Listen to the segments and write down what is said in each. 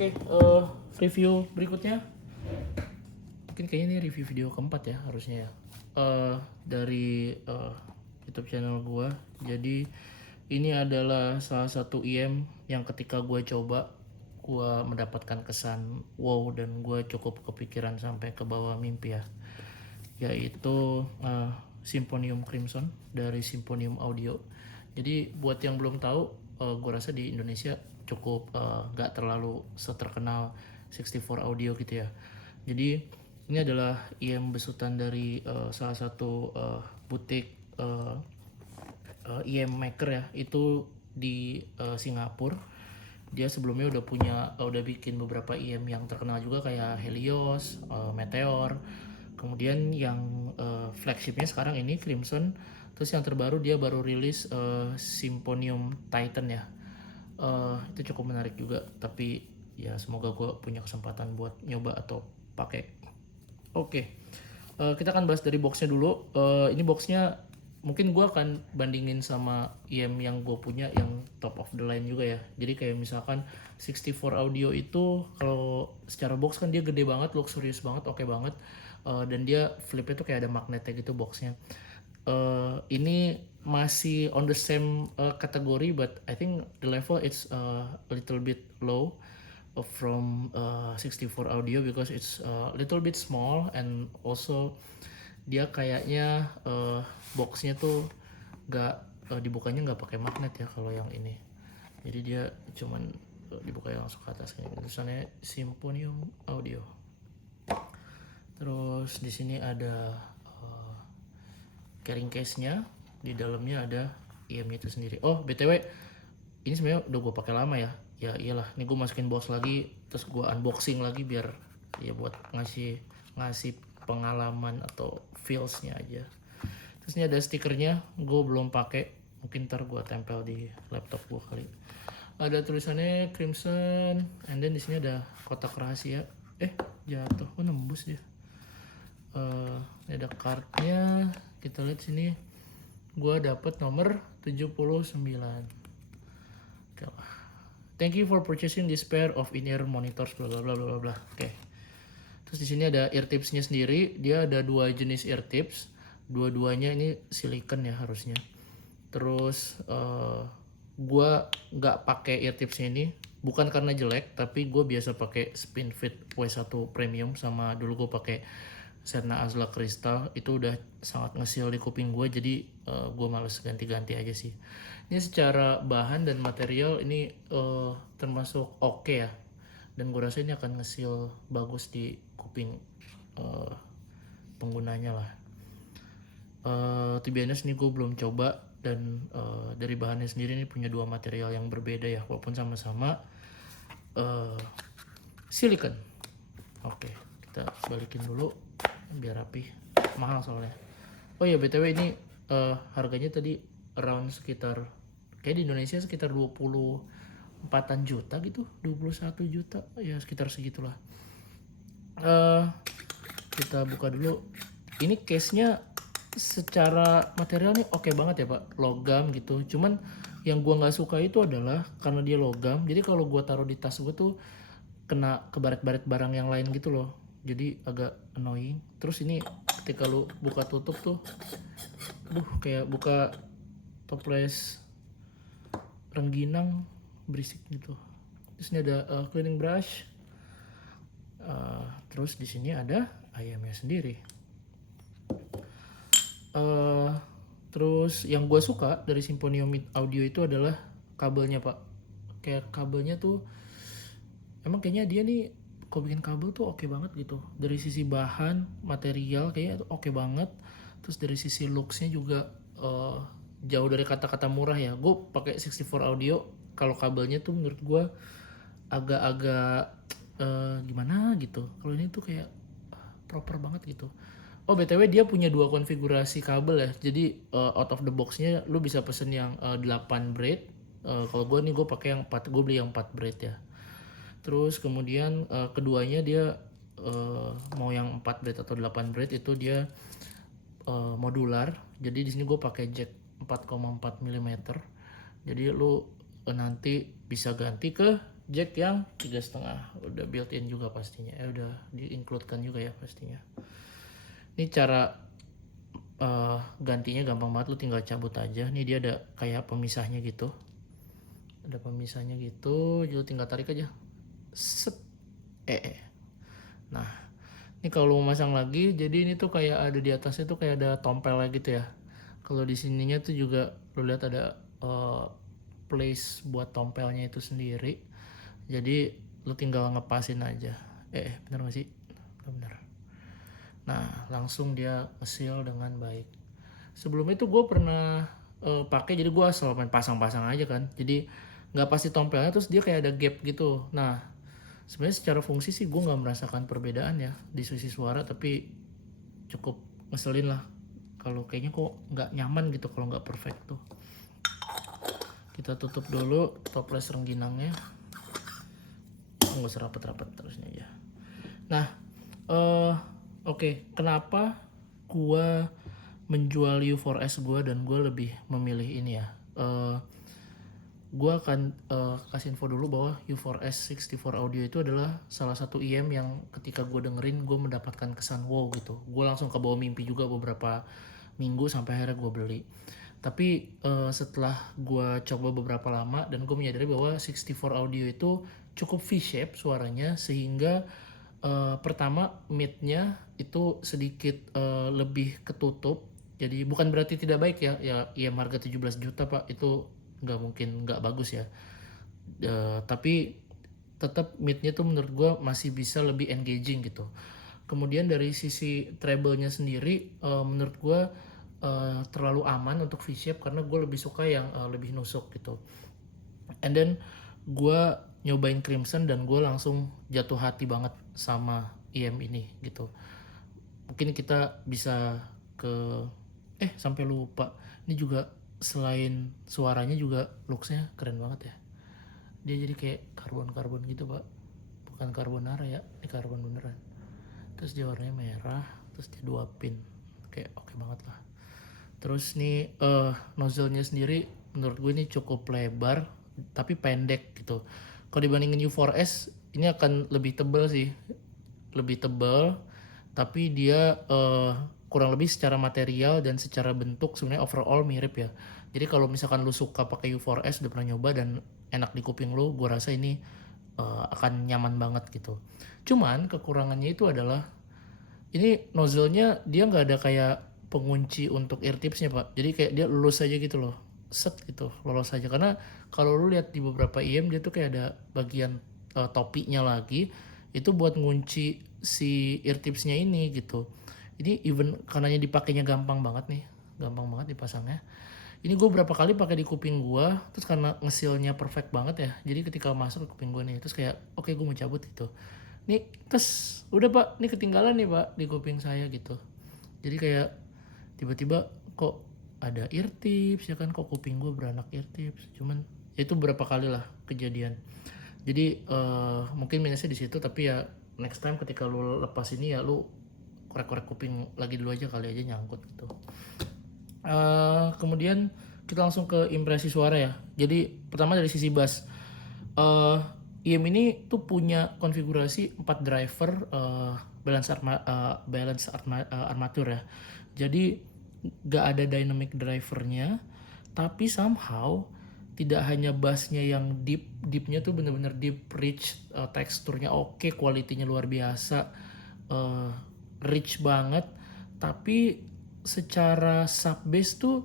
Oke, review berikutnya. Mungkin kayaknya ini review video keempat ya harusnya ya. Dari YouTube channel gua. Jadi ini adalah salah satu IM yang ketika gua coba, gua mendapatkan kesan wow dan gua cukup kepikiran sampai ke bawah mimpi ya. Yaitu Symphonium Crimson dari Symphonium Audio. Jadi buat yang belum tahu, gue rasa di Indonesia cukup nggak terlalu seterkenal 64 Audio gitu ya. Jadi ini adalah IM besutan dari salah satu butik IM maker ya, itu di Singapura. Dia sebelumnya udah bikin beberapa IM yang terkenal juga kayak Helios, Meteor. Kemudian yang flagshipnya sekarang ini Crimson. Terus yang terbaru dia baru rilis Symphonium Titan ya. Itu cukup menarik juga. Tapi ya semoga gue punya kesempatan buat nyoba atau pakai. Oke. Kita akan bahas dari boxnya dulu. Ini boxnya mungkin gue akan bandingin sama IM yang gue punya yang top of the line juga ya. Jadi kayak misalkan 64 Audio itu kalau secara box kan dia gede banget, luxurious banget, oke banget. Dan dia flipnya tuh kayak ada magnetnya gitu boxnya. Ini masih on the same kategori, but I think the level it's a little bit low from 64 Audio because it's a little bit small, and also dia kayaknya boxnya tuh nggak dibukanya nggak pakai magnet ya kalau yang ini. Jadi dia cuman dibukanya langsung ke atas kayak tulisannya Symphonium Audio. Terus di sini ada carrying case-nya, di dalamnya ada IM itu sendiri. Oh btw, ini sebenarnya udah gue pakai lama ya. Ya iyalah, ini gue masukin box lagi, terus gue unboxing lagi biar ya buat ngasih pengalaman atau feelsnya aja. Terus ini ada stikernya, gue belum pakai, mungkin ntar gue tempel di laptop gue kali. Ada tulisannya Crimson, and then di sini ada kotak rahasia. Jatuh, nembus dia. Ini ada cardnya, kita lihat sini. Gue dapet nomor 79. Oke lah. Thank you for purchasing this pair of in-ear monitors, bla bla bla bla bla. Oke. Terus di sini ada ear tipsnya sendiri. Dia ada dua jenis ear tips. Dua-duanya ini silikon ya harusnya. Terus gua nggak pakai ear tipsnya ini. Bukan karena jelek, tapi gue biasa pakai Spinfit W1 Premium, sama dulu gue pakai Sennheiser Azla Crystal. Itu udah sangat ngesil di kuping gue, jadi gue males ganti-ganti aja sih. Ini secara bahan dan material ini termasuk oke ya, dan gue rasa ini akan ngesil bagus di kuping penggunanya lah. To be honest, ini gue belum coba, dan dari bahannya sendiri ini punya dua material yang berbeda ya, walaupun sama-sama silikon. Oke, kita balikin dulu biar rapi, mahal soalnya. Oh ya btw, ini harganya tadi around sekitar, kayak di Indonesia sekitar 24-an juta gitu, 21 juta ya, sekitar segitulah. Kita buka dulu. Ini case nya secara material nih oke banget ya pak, logam gitu. Cuman yang gua nggak suka itu adalah karena dia logam, jadi kalau gua taruh di tas gua tuh kena kebaret-baret barang yang lain gitu loh, jadi agak annoying. Terus ini ketika lu buka tutup tuh, kayak buka toples rengginang, berisik gitu. Terus ini ada cleaning brush. Terus di sini ada ayamnya sendiri. Terus yang gue suka dari Symphonium Audio itu adalah kabelnya pak. Kayak kabelnya tuh emang kayaknya dia nih kalau bikin kabel tuh oke banget gitu. Dari sisi bahan material kayaknya tuh oke banget. Terus dari sisi looksnya juga jauh dari kata-kata murah ya. Gue pakai 64 Audio, kalau kabelnya tuh menurut gue agak-agak gimana gitu. Kalau ini tuh kayak proper banget gitu. Oh btw, dia punya dua konfigurasi kabel ya. Jadi out of the boxnya lu bisa pesen yang 8 braid. Kalau gue nih, gue pakai yang 4, gue beli yang 4 braid ya. Terus kemudian keduanya dia mau yang 4 braid atau 8 braid itu dia modular. Jadi di sini gue pakai jack 4,4 mm. Jadi lu nanti bisa ganti ke jack yang 3,5 udah built in juga pastinya, udah di-includekan juga ya pastinya. Ini cara gantinya gampang banget, lu tinggal cabut aja. Nih dia ada kayak pemisahnya gitu, jadi tinggal tarik aja, set. Nah ini kalau mau masang lagi, jadi ini tuh kayak ada di atasnya tuh kayak ada tompelnya gitu ya. Kalau di sininya tuh juga lu lihat ada place buat tompelnya itu sendiri. Jadi lu tinggal ngepasin aja. Bener gak sih? Bener. Nah langsung dia nge-seal dengan baik. Sebelum itu gue pernah pakai, jadi gue asal main pasang-pasang aja kan. Jadi nggak pasti tompelnya, terus dia kayak ada gap gitu. Nah sebenarnya secara fungsi sih gue nggak merasakan perbedaan ya di sisi suara, tapi cukup ngeselin lah kalau kayaknya kok nggak nyaman gitu kalau nggak perfect tuh. Kita tutup dulu toples rengginangnya, nggak usah rapet-rapet terusnya aja. Nah oke, kenapa gue menjual U4S gue dan gue lebih memilih ini ya. Gue akan kasih info dulu bahwa U4S 64 Audio itu adalah salah satu IM yang ketika gue dengerin gue mendapatkan kesan wow gitu. Gue langsung ke bawah mimpi juga beberapa minggu sampai akhirnya gue beli. Tapi setelah gue coba beberapa lama dan gue menyadari bahwa 64 Audio itu cukup V-shape suaranya, sehingga pertama mid-nya itu sedikit lebih ketutup. Jadi bukan berarti tidak baik ya, IM harga 17 juta pak, itu nggak mungkin nggak bagus ya. Tapi tetap mid-nya tuh menurut gue masih bisa lebih engaging gitu. Kemudian dari sisi treble-nya sendiri menurut gue terlalu aman untuk V-shape, karena gue lebih suka yang lebih nusuk gitu. And then gue nyobain Crimson dan gue langsung jatuh hati banget sama IM ini gitu. Mungkin kita bisa ke sampai lupa, ini juga selain suaranya juga looksnya keren banget ya. Dia jadi kayak karbon gitu pak, bukan carbonara ya, ini karbon beneran. Terus dia warnanya merah, terus dia 2 pin, kayak oke banget lah. Terus nih nozzle-nya sendiri menurut gue ini cukup lebar tapi pendek gitu. Kalau dibandingin U4S ini akan lebih tebal sih, lebih tebal, tapi dia kurang lebih secara material dan secara bentuk sebenarnya overall mirip ya. Jadi kalau misalkan lu suka pakai U4S, udah pernah nyoba dan enak di kuping lu, gue rasa ini akan nyaman banget gitu. Cuman kekurangannya itu adalah ini nozzle-nya dia nggak ada kayak pengunci untuk ear tipsnya pak, jadi kayak dia lulus aja gitu loh, set gitu, lolos aja. Karena kalau lu lihat di beberapa IM dia tuh kayak ada bagian topinya lagi, itu buat ngunci si ear tipsnya ini gitu. Ini even karenanya dipakainya gampang banget nih, gampang banget dipasangnya. Ini gue berapa kali pakai di kuping gue, terus karena ngesilnya perfect banget ya, jadi ketika masuk ke kuping gue nih, terus kayak oke, gue mau cabut gitu. Nih, terus udah pak, nih ketinggalan nih pak di kuping saya gitu. Jadi kayak tiba-tiba kok ada ear tips ya kan, kok kuping gue beranak ear tips. Cuman itu berapa kali lah kejadian. Jadi mungkin minusnya di situ, tapi ya next time ketika lu lepas ini ya lu korek-korek kuping lagi dulu aja, kali aja nyangkut gitu. Kemudian kita langsung ke impresi suara ya. Jadi pertama dari sisi bass, IM ini tuh punya konfigurasi 4 driver armatur ya. Jadi gak ada dynamic drivernya, tapi somehow tidak hanya bassnya yang deepnya tuh bener-bener deep, rich, teksturnya oke, kualitinya luar biasa, rich banget. Tapi secara sub bass tuh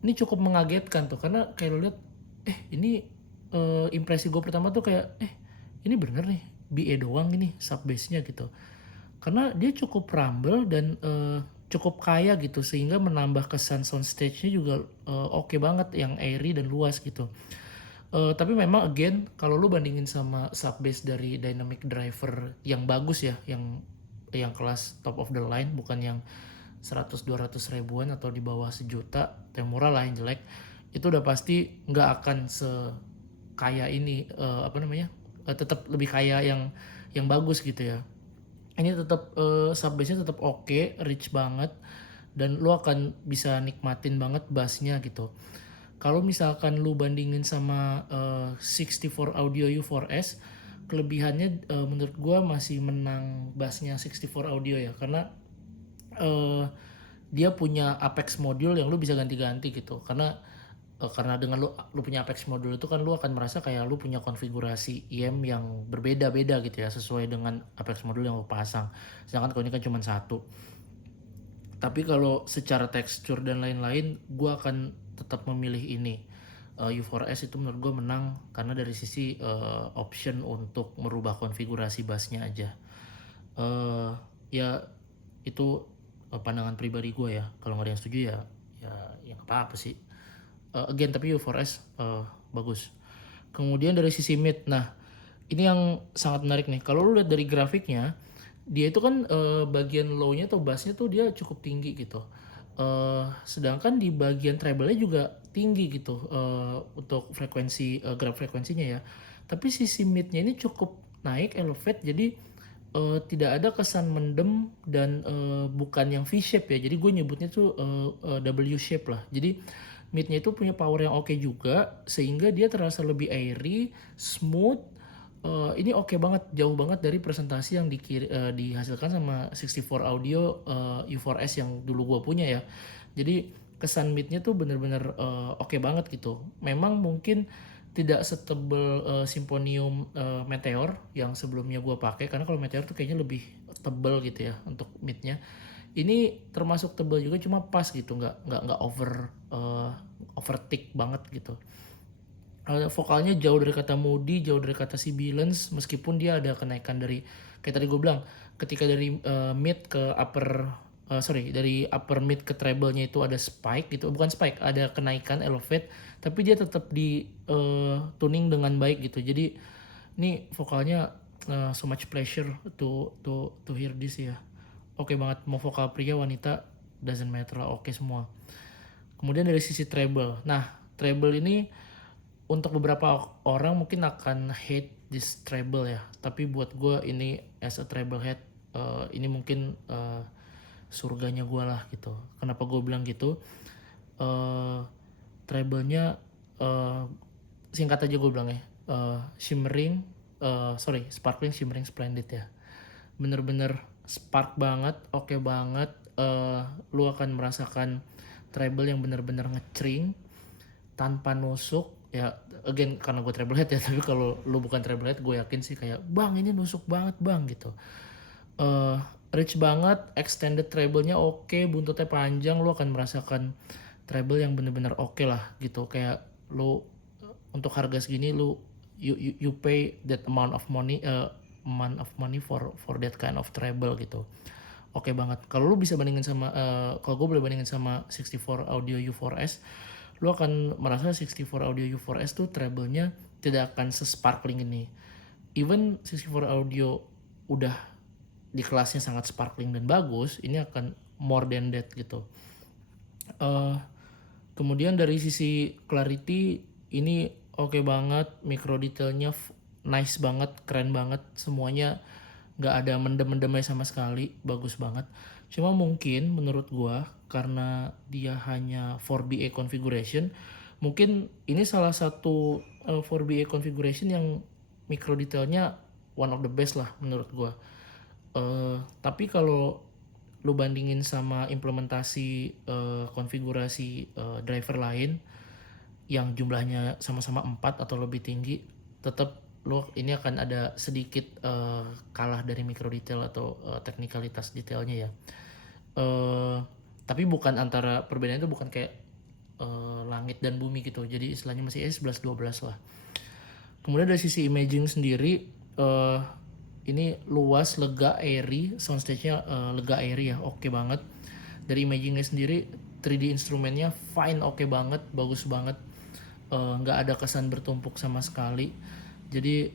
ini cukup mengagetkan tuh, karena kayak lo lihat ini impresi gue pertama tuh kayak ini bener nih BE doang ini sub bassnya gitu, karena dia cukup rumble dan cukup kaya gitu, sehingga menambah kesan soundstage-nya juga oke banget, yang airy dan luas gitu. Tapi memang again kalau lu bandingin sama sub bass dari dynamic driver yang bagus ya, yang kelas top of the line, bukan yang 100-200 ribuan atau di bawah sejuta, yang murah lah, yang jelek, itu udah pasti nggak akan sekaya ini, tetap lebih kaya yang bagus gitu ya. Ini tetap sub bassnya tetap oke, rich banget, dan lo akan bisa nikmatin banget bassnya gitu. Kalau misalkan lu bandingin sama 64 Audio U4S, kelebihannya menurut gua masih menang bassnya 64 Audio ya, karena eh, dia punya Apex module yang lu bisa ganti-ganti gitu. Karena dengan lu punya Apex module itu kan lu akan merasa kayak lu punya konfigurasi IM yang berbeda-beda gitu ya, sesuai dengan Apex module yang lu pasang. Sedangkan kalau ini kan cuma satu. Tapi kalau secara tekstur dan lain-lain, gue akan tetap memilih ini. U4S itu menurut gue menang karena dari sisi option untuk merubah konfigurasi bassnya aja. eh Ya itu pandangan pribadi gue ya. Kalau nggak ada yang setuju ya, ya nggak apa-apa sih. Again, tapi U4S bagus. Kemudian dari sisi mid, nah ini yang sangat menarik nih. Kalau lu lihat dari grafiknya, dia itu kan bagian low-nya atau bass-nya tuh dia cukup tinggi gitu. Sedangkan di bagian treble-nya juga tinggi gitu untuk frekuensi graf frekuensinya ya. Tapi sisi mid-nya ini cukup naik, elevate, jadi tidak ada kesan mendem dan bukan yang V-shape ya. Jadi gue nyebutnya tuh W-shape lah. Jadi midnya itu punya power yang oke juga, sehingga dia terasa lebih airy, smooth. Ini oke banget, jauh banget dari presentasi yang dihasilkan sama 64 Audio U4S yang dulu gue punya ya. Jadi kesan midnya tuh bener-bener oke banget gitu. Memang mungkin tidak setebel Symphonium Meteor yang sebelumnya gue pakai, karena kalau Meteor tuh kayaknya lebih tebel gitu ya untuk midnya. Ini termasuk tebel juga, cuma pas gitu, nggak over thick banget gitu. Vokalnya jauh dari kata moody, jauh dari kata sibilance, meskipun dia ada kenaikan dari, kayak tadi gue bilang, ketika dari mid ke upper, dari upper mid ke treble-nya itu ada spike gitu, bukan spike, ada kenaikan elevate, tapi dia tetap di tuning dengan baik gitu. Jadi ini vokalnya so much pleasure to hear this ya. Oke banget, mau vokal pria wanita doesn't matter lah, oke semua. Kemudian dari sisi treble, nah treble ini untuk beberapa orang mungkin akan hate this treble ya, tapi buat gue ini as a treble head, ini mungkin surganya gue lah gitu. Kenapa gue bilang gitu? Treble-nya singkat aja gue bilang ya, sparkling, shimmering, splendid ya. Bener-bener spark banget, oke banget. Lu akan merasakan treble yang bener-bener ngecering tanpa nusuk ya. Again, karena gue treble head ya, tapi kalau lu bukan treble head, gue yakin sih kayak, bang ini nusuk banget bang gitu. Rich banget, extended treble-nya oke, buntutnya panjang, lu akan merasakan treble yang bener-bener oke lah gitu. Kayak lu untuk harga segini, you pay that amount of money for that kind of treble gitu. Oke banget. Kalau lu bisa bandingin sama kalau gue boleh bandingin sama 64 Audio U4S, lu akan merasa 64 Audio U4S tuh treble-nya tidak akan se-sparkling ini. Even 64 Audio udah di kelasnya sangat sparkling dan bagus, ini akan more than that gitu. Kemudian dari sisi clarity, ini oke banget, micro detailnya nice banget, keren banget, semuanya nggak ada mendem-mendemnya sama sekali, bagus banget. Cuma mungkin menurut gua karena dia hanya 4BA configuration, mungkin ini salah satu 4BA configuration yang micro detailnya one of the best lah menurut gua. Tapi kalau lu bandingin sama implementasi konfigurasi driver lain yang jumlahnya sama-sama 4 atau lebih tinggi, tetap lu ini akan ada sedikit kalah dari micro detail atau teknikalitas detailnya ya. Tapi bukan antara perbedaannya itu bukan kayak langit dan bumi gitu, jadi istilahnya masih 11-12 lah. Kemudian dari sisi imaging sendiri, ini luas, lega, airy, soundstage-nya lega, airy ya, oke banget. Dari imagingnya sendiri, 3D instrumennya fine, oke banget, bagus banget. Nggak ada kesan bertumpuk sama sekali. Jadi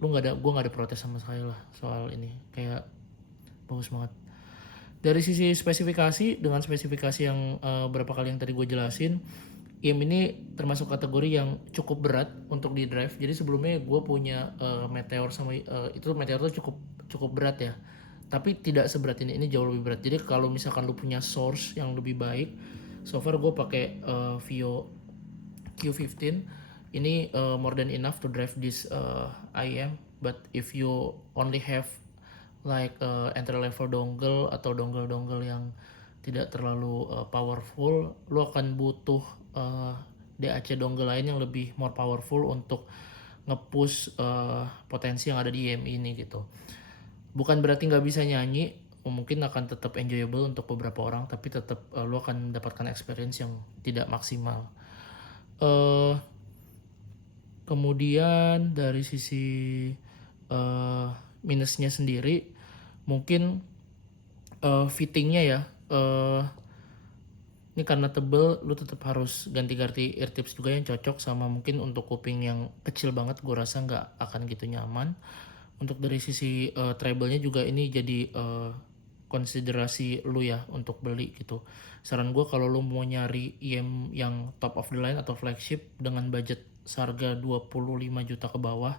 gue nggak ada protes sama sekali lah soal ini, kayak bagus banget. Dari sisi spesifikasi, dengan spesifikasi yang berapa kali yang tadi gue jelasin, IM ini termasuk kategori yang cukup berat untuk di drive. Jadi sebelumnya gue punya Meteor sama itu Meteor tuh cukup berat ya. Tapi tidak seberat ini jauh lebih berat. Jadi kalau misalkan lu punya source yang lebih baik, So far gue pakai Vio Q15. Ini more than enough to drive this IM, but if you only have like entry level dongle atau dongle-dongle yang tidak terlalu powerful, lo akan butuh DAC dongle lain yang lebih more powerful untuk nge-push potensi yang ada di IM ini gitu. Bukan berarti nggak bisa nyanyi, mungkin akan tetap enjoyable untuk beberapa orang, tapi tetap lo akan mendapatkan experience yang tidak maksimal. Kemudian dari sisi minusnya sendiri, mungkin fittingnya ya. Ini karena tebel, lu tetap harus ganti-ganti ear tips juga yang cocok, sama mungkin untuk kuping yang kecil banget gue rasa nggak akan gitu nyaman. Untuk dari sisi treble-nya juga ini jadi konsiderasi lu ya untuk beli gitu. Saran gue kalau lu mau nyari IM yang top of the line atau flagship dengan budget seharga 25 juta ke bawah,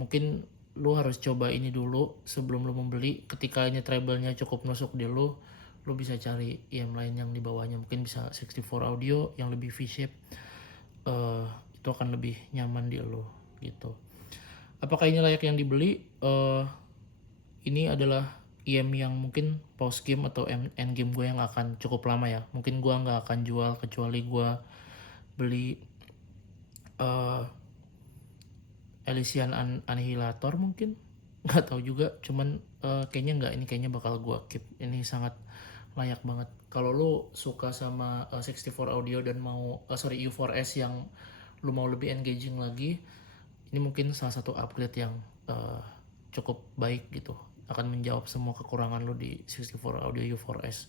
mungkin lu harus coba ini dulu sebelum lu membeli. Ketika ini treble-nya cukup nusuk di lu bisa cari IM lain yang di bawahnya, mungkin bisa 64 audio yang lebih V-shape. Itu akan lebih nyaman di lu gitu. Apakah ini layak yang dibeli? Ini adalah IM yang mungkin post game atau end game gue yang akan cukup lama ya. Mungkin gue nggak akan jual kecuali gue beli Elysian Annihilator mungkin. Nggak tahu juga, cuman kayaknya nggak, ini kayaknya bakal gue keep. Ini sangat layak banget. Kalau lu suka sama 64 audio dan mau U4S yang lu mau lebih engaging lagi, ini mungkin salah satu upgrade yang cukup baik gitu, akan menjawab semua kekurangan lu di 64 audio U4S.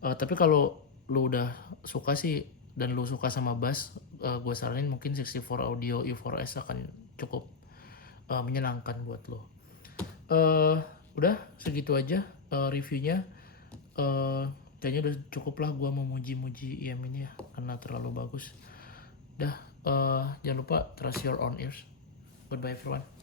Tapi kalau lu udah suka sih dan lu suka sama bass, gue saranin mungkin 64 audio U4S akan cukup menyenangkan buat lo. Udah segitu aja reviewnya. Kayaknya udah cukup lah gue memuji-muji IM ini ya, karena terlalu bagus. Dah, jangan lupa trust your own ears. Goodbye everyone.